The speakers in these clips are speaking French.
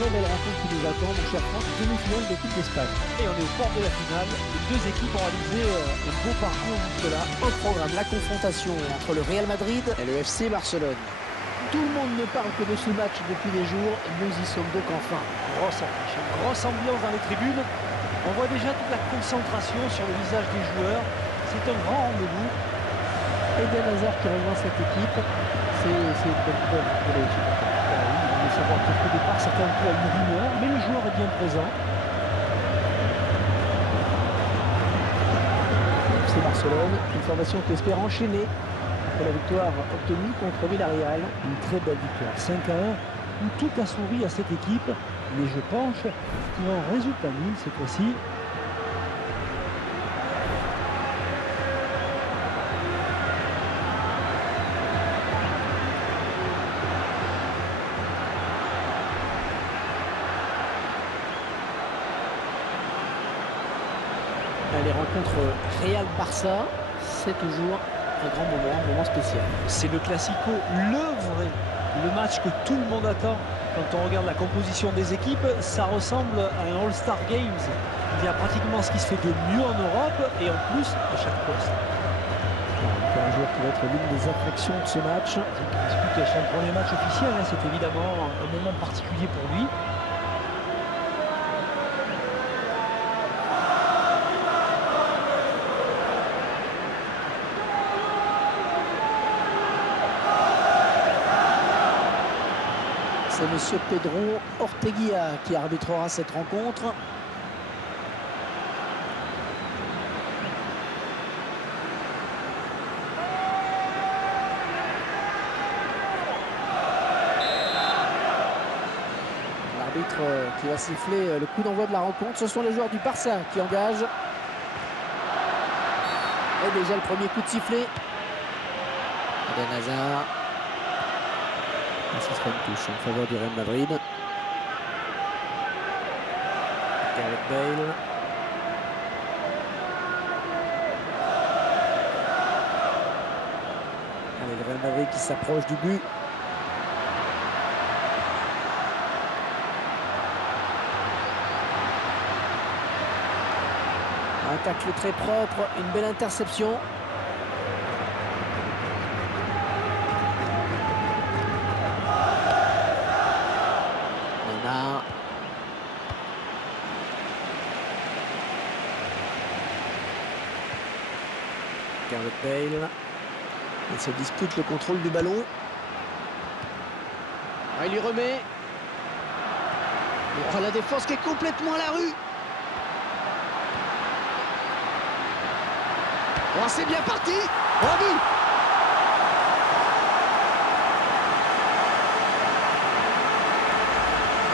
très belle rencontre qui nous attend, mon cher Franck, demi-finale de Coupe d'Espagne. Et on est au port de la finale. Les deux équipes ont réalisé un beau parcours jusque-là. Au programme, la confrontation entre le Real Madrid et le FC Barcelone. Tout le monde ne parle que de ce match depuis des jours, nous y sommes donc enfin. Grosse affiche, grosse ambiance dans les tribunes. On voit déjà toute la concentration sur le visage des joueurs. C'est un grand rendez-vous. Eden Hazard qui rejoint cette équipe, c'est une bonne nouvelle pour les supporters. On va savoir qu'au départ, c'était un peu une rumeur, mais le joueur est bien présent. C'est Barcelone, une formation qui espère enchaîner après la victoire obtenue contre Villarreal. Une très belle victoire, 5-1, où tout a souri à cette équipe. Mais je penche pour un résultat nul cette fois-ci. Les rencontres Real-Barça, c'est toujours un grand moment, un moment spécial. C'est le classico, le vrai, le match que tout le monde attend. Quand on regarde la composition des équipes, ça ressemble à un All-Star Games. Il y a pratiquement ce qui se fait de mieux en Europe et en plus à chaque poste. Encore un joueur qui va être l'une des attractions de ce match. Il dispute son premier match officiel, hein. C'est évidemment un moment particulier pour lui. C'est monsieur Pedro Orteguilla qui arbitrera cette rencontre. L'arbitre qui va siffler le coup d'envoi de la rencontre. Ce sont les joueurs du Barça qui engagent. Et déjà le premier coup de sifflet. Eden Hazard. Ce sera une touche en faveur du Real Madrid. Gareth Bale. Allez, le Real Madrid qui s'approche du but. Un tacle très propre, une belle interception. Gareth Bale. Il se dispute le contrôle du ballon. Il lui remet. Oh, la défense qui est complètement à la rue. Oh, c'est bien parti. Oh, but.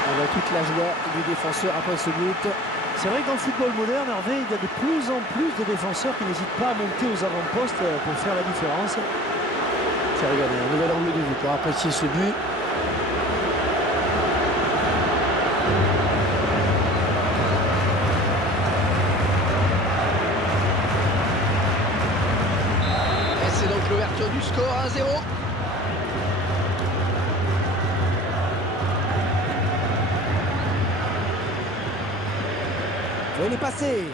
On voit toute la joie du défenseur après ce but. C'est vrai que dans le football moderne, Hervé, il y a de plus en plus de défenseurs qui n'hésitent pas à monter aux avant-postes pour faire la différence. Tiens, regardez, un nouvel angle de vue pour apprécier ce but. Et c'est donc l'ouverture du score 1-0. Il est passé.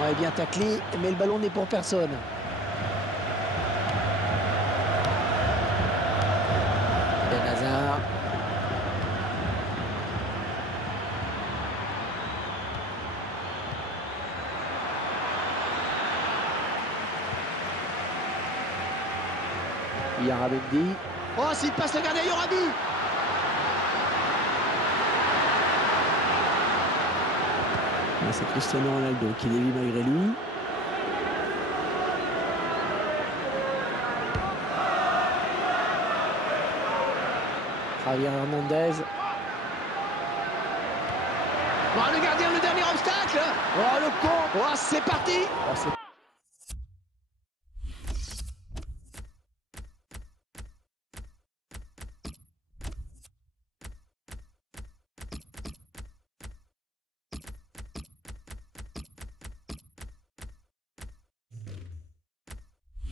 Ouais, bien taclé, mais le ballon n'est pour personne. Eden Hazard. Yaramendi. Oh, s'il passe le gardien, il y aura but. C'est Cristiano Ronaldo qui dévie malgré lui. Javier Hernandez. Oh, le gardien, le dernier obstacle. Oh, le con. Oh, c'est parti. Oh,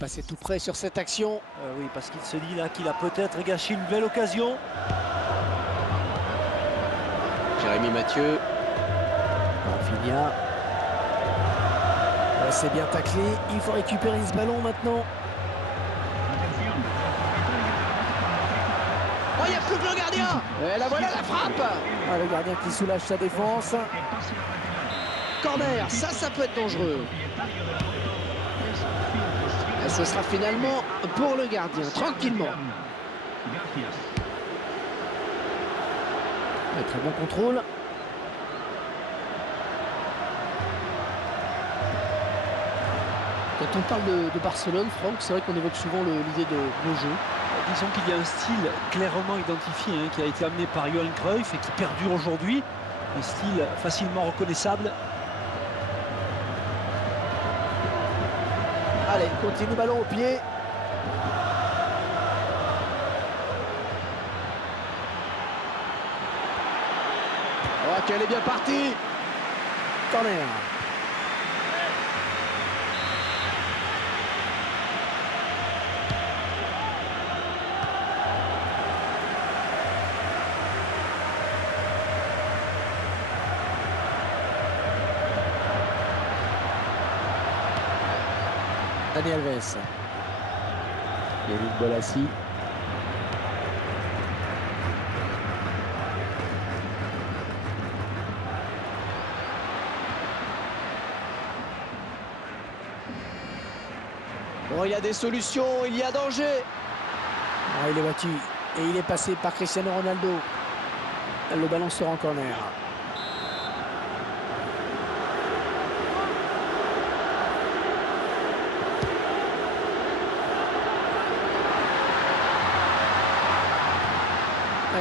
passer tout près sur cette action. Oui, parce qu'il se dit là qu'il a peut-être gâché une belle occasion. Jérémy Mathieu. Rafinha. C'est bien taclé. Il faut récupérer ce ballon maintenant. Oh, il n'y a plus que le gardien. Et la voilà, la frappe. Ah, le gardien qui soulage sa défense. Corner, ça peut être dangereux. Et ce sera finalement pour le gardien, tranquillement. Un très bon contrôle. Quand on parle de Barcelone, Franck, c'est vrai qu'on évoque souvent l'idée de jeu. Disons qu'il y a un style clairement identifié qui a été amené par Johan Cruyff et qui perdure aujourd'hui. Un style facilement reconnaissable. Allez, continue, ballon au pied. Oh, qu'elle est bien partie. Corner. Dani Alves. Yannick Bolasie. Oh, il y a des solutions, il y a danger. Ah, il est battu et il est passé par Cristiano Ronaldo. Le ballon sera en corner.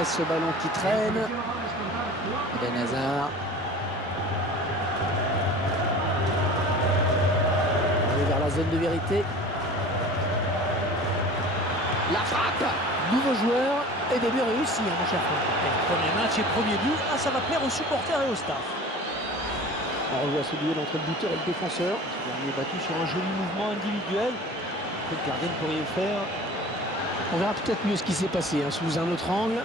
Et ce ballon qui traîne. Eden Hazard. On est vers la zone de vérité. La frappe. Nouveau joueur et début réussi, mon cher Franck. Premier match et premier but. Ah, ça va plaire aux supporters et au staff. On revoit ce duel entre le buteur et le défenseur. Ce dernier battu sur un joli mouvement individuel. Le gardien ne peut rien faire. On verra peut-être mieux ce qui s'est passé sous un autre angle.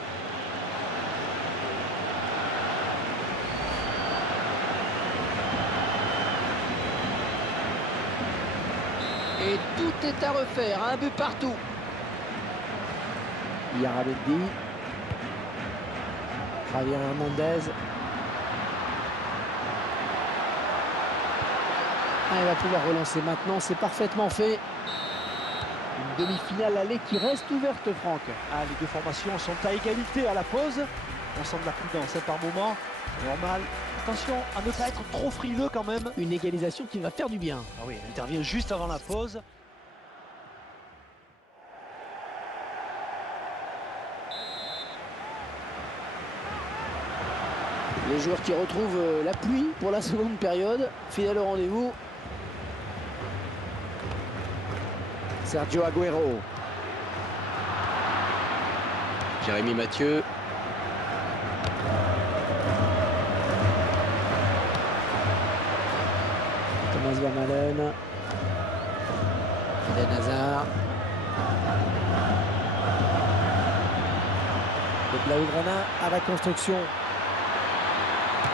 Et tout est à refaire, un but partout. Yarabedi. Javier Hernandez. Ah, il va pouvoir relancer maintenant, c'est parfaitement fait. Une demi-finale allée qui reste ouverte, Franck. Ah, les deux formations sont à égalité à la pause. On sent de la prudence par moment. Normal. Attention à ne pas être trop frileux quand même. Une égalisation qui va faire du bien. Ah oui, elle intervient juste avant la pause. Les joueurs qui retrouvent la pluie pour la seconde période. Fidèle au rendez-vous. Sergio Agüero. Jérémy Mathieu. Thomas Vermaelen. Eden Hazard. Le Blaugrana à la construction.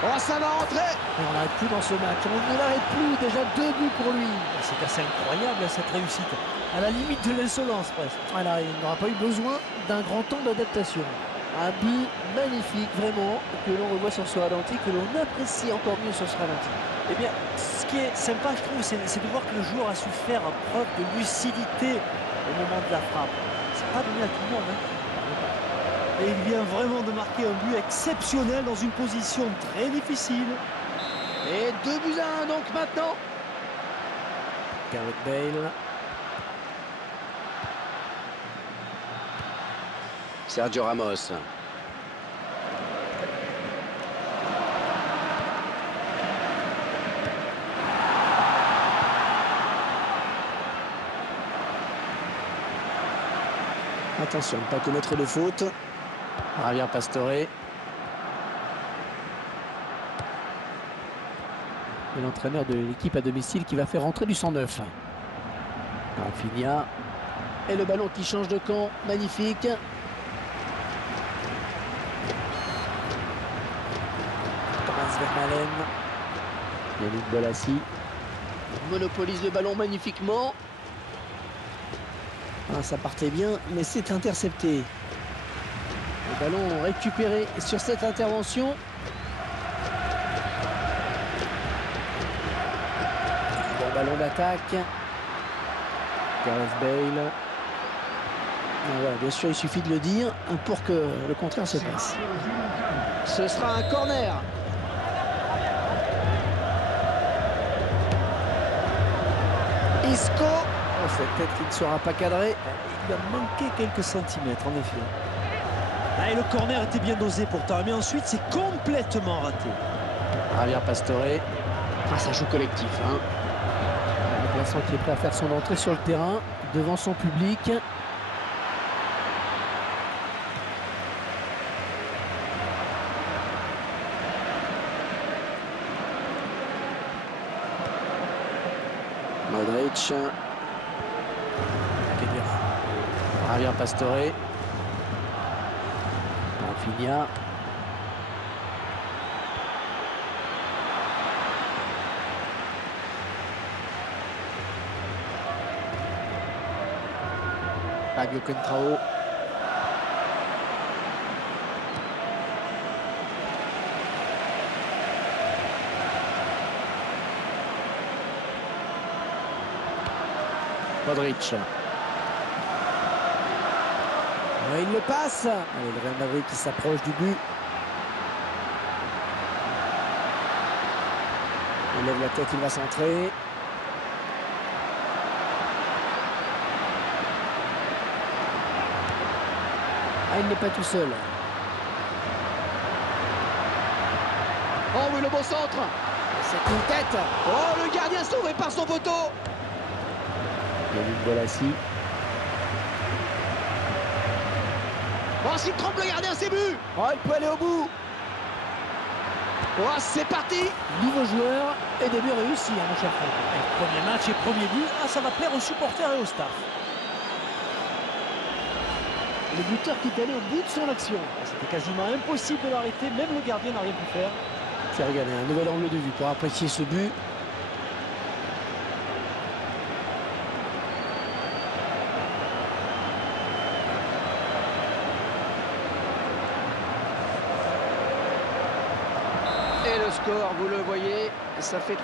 Oh, ça va rentrer. Et on n'arrête plus dans ce match. On ne l'arrête plus. Déjà 2 buts pour lui. C'est assez incroyable cette réussite. À la limite de l'insolence presque. Voilà, il n'aura pas eu besoin d'un grand temps d'adaptation. Un but magnifique, vraiment, que l'on revoit sur ce ralenti, que l'on apprécie encore mieux sur ce ralenti. Eh bien, ce qui est sympa, je trouve, c'est de voir que le joueur a su faire preuve de lucidité au moment de la frappe. C'est pas donné à tout le monde. Et il vient vraiment de marquer un but exceptionnel dans une position très difficile. Et 2-1 donc maintenant. Gareth Bale. Sergio Ramos. Attention, ne pas commettre de faute. Javier Pastore. Et l'entraîneur de l'équipe à domicile qui va faire rentrer du 109. Rafinha. Et le ballon qui change de camp, magnifique. Thomas Vermaelen. Yannick Bolasie. Monopolise le ballon magnifiquement. Ah, ça partait bien, mais c'est intercepté. Le ballon récupéré sur cette intervention. Bon ballon d'attaque. Gareth Bale. Ah ouais, bien sûr, il suffit de le dire pour que le contraire se passe. Ce sera un corner. Isco. Oh, cette tête qui ne sera pas cadrée. Il a manqué quelques centimètres, en effet. Ah, et le corner était bien dosé pourtant, mais ensuite c'est complètement raté. Javier Pastore. Ah, ça joue collectif. Hein. Le plaçant qui est prêt à faire son entrée sur le terrain devant son public. Modric. Javier Pastore. Rafinha. Fabio Contrao. Modric. Ouais, il le passe. Allez, le Real Madrid qui s'approche du but. Il lève la tête, il va centrer. Ah, il n'est pas tout seul. Oh oui, le beau centre. C'est une tête. Oh, le gardien sauvé par son poteau. Yannick Bolasie. Oh, s'il trompe le gardien, c'est but. Oh, il peut aller au bout. Oh, c'est parti. Nouveau joueur et début réussi, hein, mon cher Franck. Premier match et premier but, ah, ça va plaire aux supporters et au staff. Le buteur qui est allé au bout de son action. C'était quasiment impossible de l'arrêter, même le gardien n'a rien pu faire. C'est regardé un nouvel angle de vue pour apprécier ce but. Et le score, vous le voyez, ça fait 3-1.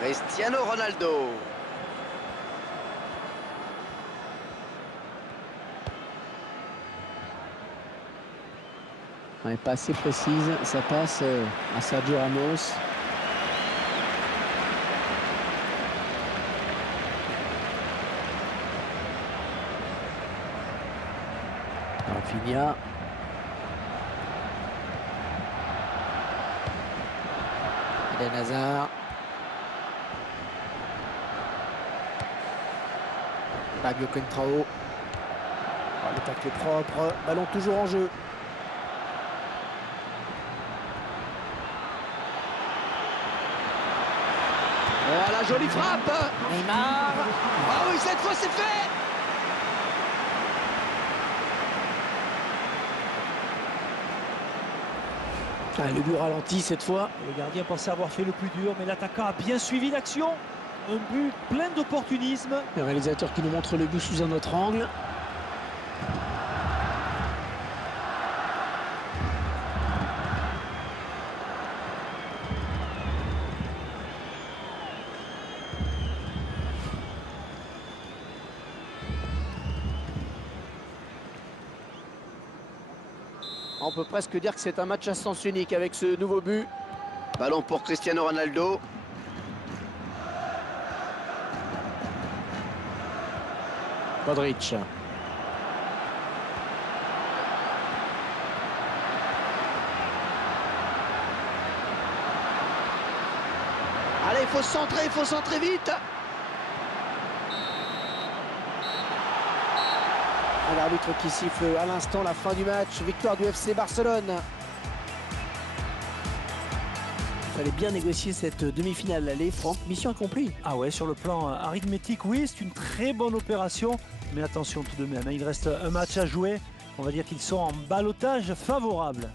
Cristiano Ronaldo. Ouais, pas assez précise, ça passe à Sergio Ramos. Rafinha. Eden Hazard. Fabio Contrao. Oh, le tacle est propre, ballon toujours en jeu. Oh, la jolie frappe. Neymar. Ah oui, cette fois c'est fait. Ah, le but ralenti cette fois. Le gardien pensait avoir fait le plus dur, mais l'attaquant a bien suivi l'action. Un but plein d'opportunisme. Le réalisateur qui nous montre le but sous un autre angle. On peut presque dire que c'est un match à sens unique avec ce nouveau but. Ballon pour Cristiano Ronaldo. Modric. Allez, il faut centrer vite. L'arbitre qui siffle à l'instant la fin du match. Victoire du FC Barcelone. fallait bien négocier cette demi-finale. Allez, Franck, mission accomplie. Ah ouais, sur le plan arithmétique, oui, c'est une très bonne opération. Mais attention tout de même, il reste un match à jouer. On va dire qu'ils sont en ballottage favorable.